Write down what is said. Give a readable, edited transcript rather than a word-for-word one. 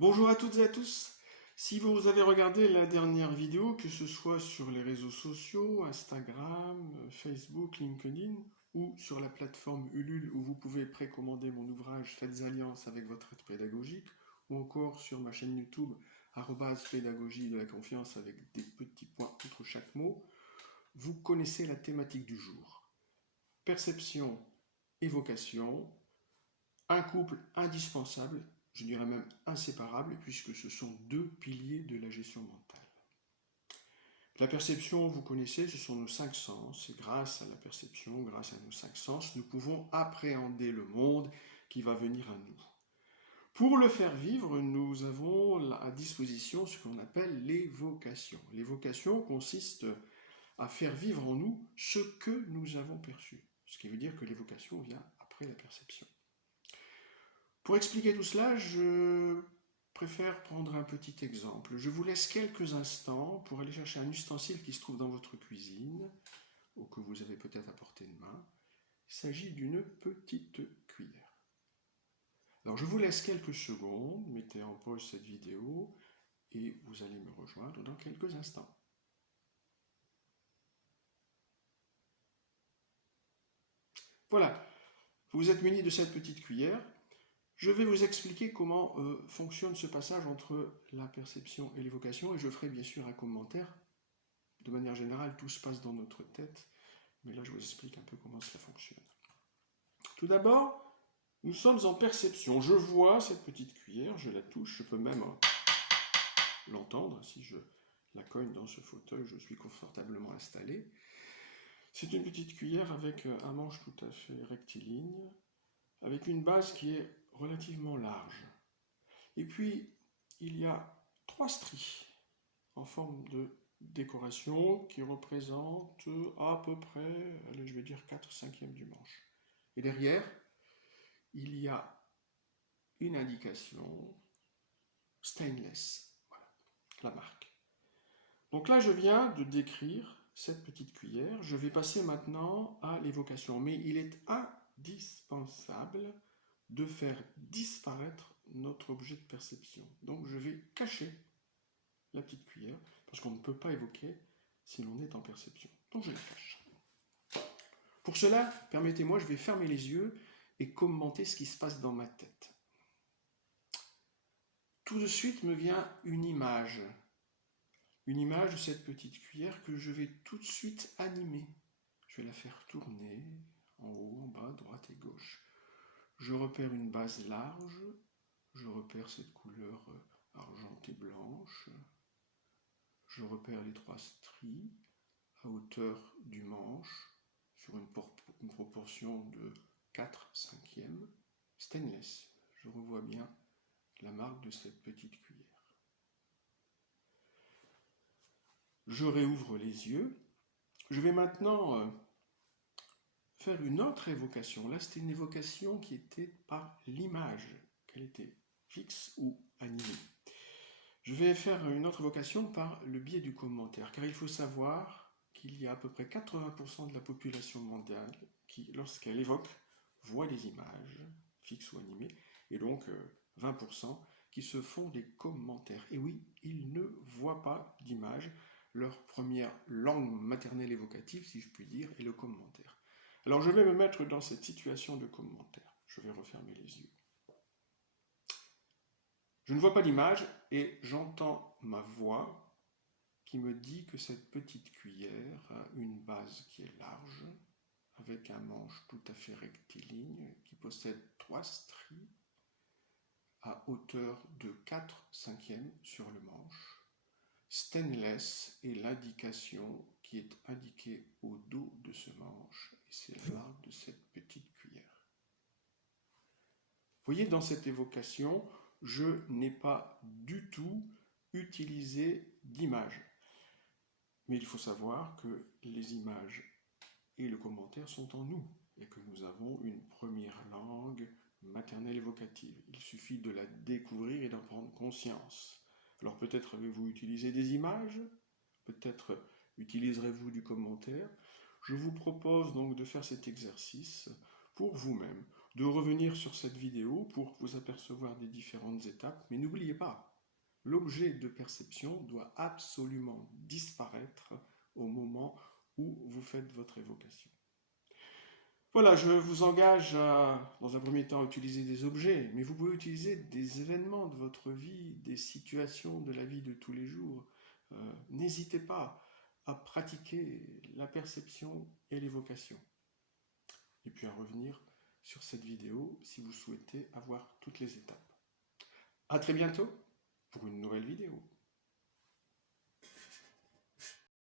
Bonjour à toutes et à tous. Si vous avez regardé la dernière vidéo, que ce soit sur les réseaux sociaux, Instagram, Facebook, LinkedIn, ou sur la plateforme Ulule où vous pouvez précommander mon ouvrage Faites alliance avec votre aide pédagogique, ou encore sur ma chaîne YouTube @pédagogie de la confiance avec des petits points entre chaque mot, vous connaissez la thématique du jour. Perception et vocation, un couple indispensable, je dirais même inséparable, puisque ce sont deux piliers de la gestion mentale. La perception, vous connaissez, ce sont nos cinq sens, et grâce à la perception, grâce à nos cinq sens, nous pouvons appréhender le monde qui va venir à nous. Pour le faire vivre, nous avons à disposition ce qu'on appelle l'évocation. L'évocation consiste à faire vivre en nous ce que nous avons perçu, ce qui veut dire que l'évocation vient après la perception. Pour expliquer tout cela, je préfère prendre un petit exemple. Je vous laisse quelques instants pour aller chercher un ustensile qui se trouve dans votre cuisine, ou que vous avez peut-être à portée de main. Il s'agit d'une petite cuillère. Alors je vous laisse quelques secondes, mettez en pause cette vidéo, et vous allez me rejoindre dans quelques instants. Voilà, vous êtes muni de cette petite cuillère. Je vais vous expliquer comment fonctionne ce passage entre la perception et l'évocation, et je ferai bien sûr un commentaire. De manière générale, tout se passe dans notre tête, mais là je vous explique un peu comment cela fonctionne. Tout d'abord, nous sommes en perception. Je vois cette petite cuillère, je la touche, je peux même l'entendre. Si je la cogne dans ce fauteuil, je suis confortablement installé. C'est une petite cuillère avec un manche tout à fait rectiligne, avec une base qui est relativement large. Et puis, il y a trois stries en forme de décoration qui représentent à peu près, allez, je vais dire 4/5 du manche. Et derrière, il y a une indication stainless, voilà, la marque. Donc là, je viens de décrire cette petite cuillère. Je vais passer maintenant à l'évocation, mais il est indispensable de faire disparaître notre objet de perception. Donc je vais cacher la petite cuillère, parce qu'on ne peut pas évoquer si l'on est en perception. Donc je la cache. Pour cela, permettez-moi, je vais fermer les yeux et commenter ce qui se passe dans ma tête. Tout de suite me vient une image de cette petite cuillère que je vais tout de suite animer. Je vais la faire tourner en haut, en bas, droite et gauche. Je repère une base large, je repère cette couleur argentée blanche, je repère les trois stries à hauteur du manche sur une proportion de 4/5 stainless. Je revois bien la marque de cette petite cuillère. Je réouvre les yeux. Je vais maintenant faire une autre évocation. Là, c'était une évocation qui était par l'image, qu'elle était fixe ou animée. Je vais faire une autre évocation par le biais du commentaire, car il faut savoir qu'il y a à peu près 80% de la population mondiale qui, lorsqu'elle évoque, voit des images, fixes ou animées, et donc 20% qui se font des commentaires. Et oui, ils ne voient pas d'images. Leur première langue maternelle évocative, si je puis dire, est le commentaire. Alors je vais me mettre dans cette situation de commentaire. Je vais refermer les yeux. Je ne vois pas d'image et j'entends ma voix qui me dit que cette petite cuillère a une base qui est large, avec un manche tout à fait rectiligne, qui possède trois stries à hauteur de 4/5 sur le manche. Stainless est l'indication qui est indiquée au dos de ce manche, et c'est la marque de cette petite cuillère. Vous voyez, dans cette évocation, je n'ai pas du tout utilisé d'image. Mais il faut savoir que les images et le commentaire sont en nous, et que nous avons une première langue maternelle évocative. Il suffit de la découvrir et d'en prendre conscience. Alors peut-être avez-vous utilisé des images, peut-être utiliserez-vous du commentaire. Je vous propose donc de faire cet exercice pour vous-même. de revenir sur cette vidéo pour vous apercevoir des différentes étapes. Mais n'oubliez pas, l'objet de perception doit absolument disparaître au moment où vous faites votre évocation. Voilà, je vous engage à, dans un premier temps, à utiliser des objets, mais vous pouvez utiliser des événements de votre vie, des situations de la vie de tous les jours. N'hésitez pas à pratiquer la perception et l'évocation. Et puis à revenir sur cette vidéo si vous souhaitez avoir toutes les étapes. À très bientôt pour une nouvelle vidéo.